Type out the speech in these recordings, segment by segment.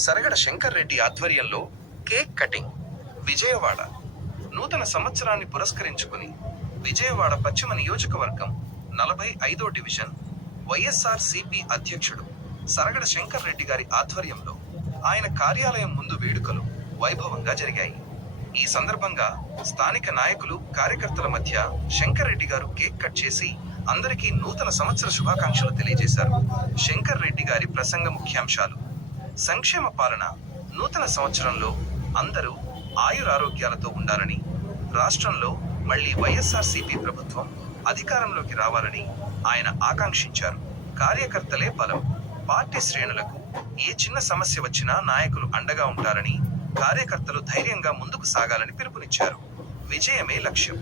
సరగడ శంకర్ రెడ్డి ఆధ్వర్యంలో cake cutting Vijayawada. నూతన సంవత్సరాన్ని పురస్కరించుకుని విజయవాడ పశ్చిమ నియోజకవర్గం నలభై ఐదో డివిజన్ వైఎస్ఆర్ సిపి అధ్యక్షుడు సరగడ శంకర్ రెడ్డి గారి ఆధ్వర్యంలో ఆయన కార్యాలయం ముందు వేడుకలు వైభవంగా జరిగాయి. ఈ సందర్భంగా స్థానిక నాయకులు కార్యకర్తల మధ్య శంకర్ రెడ్డి గారు కేక్ కట్ చేసి అందరికీ నూతన సంవత్సర శుభాకాంక్షలు తెలియజేశారు. శంకర్ రెడ్డి గారి ప్రసంగ ముఖ్యాంశాలు. సంక్షేమ పాలన నూతన సంవత్సరంలో అందరూ ఆయురారోగ్యాలతో ఉండాలని రాష్ట్రంలో మళ్ళీ వైఎస్ఆర్సీపీ ప్రభుత్వం అధికారంలోకి రావాలని ఆయన ఆకాంక్షించారు. కార్యకర్తలే బలం. పార్టీ శ్రేణులకు ఏ చిన్న సమస్య వచ్చినా నాయకులు అండగా ఉంటారని కార్యకర్తలు ధైర్యంగా ముందుకు సాగాలని పిలుపునిచ్చారు. విజయమే లక్ష్యం.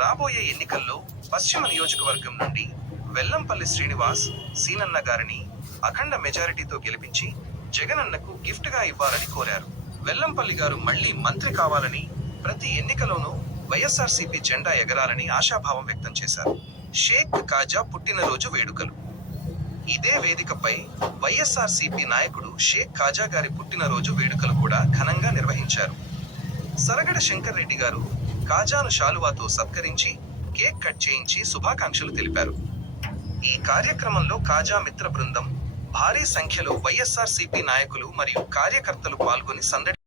రాబోయే ఎన్నికల్లో పశ్చిమ నియోజకవర్గం నుండి వెల్లంపల్లి శ్రీనివాస్ సీనన్న గారిని అఖండ మెజారిటీతో గెలిపించి జగనన్నకు గిఫ్ట్గా ఇవ్వాలని కోరారు. వెల్లంపల్లి గారు మళ్ళీ మంత్రి కావాలని ప్రతి ఎన్నికలోనూ వైఎస్ఆర్సీపీ జెండా ఎగరాలని ఆశాభావం వ్యక్తం చేశారు. షేక్ కాజా పుట్టినరోజు వేడుకలు. ఇదే వేదికపై వైఎస్ఆర్సీపీ నాయకుడు షేక్ కాజా గారి పుట్టినరోజు వేడుకలు కూడా ఘనంగా నిర్వహించారు. సరగడ శంకర్ రెడ్డి గారు కాజాను శాలువాతో సత్కరించి కేక్ కట్ చేయించి శుభాకాంక్షలు తెలిపారు. ఈ కార్యక్రమంలో కాజా మిత్ర బృందం భారీ సంఖ్యలో వైఎస్ఆర్సీపీ నాయకులు మరియు కార్యకర్తలు పాల్గొని సందడి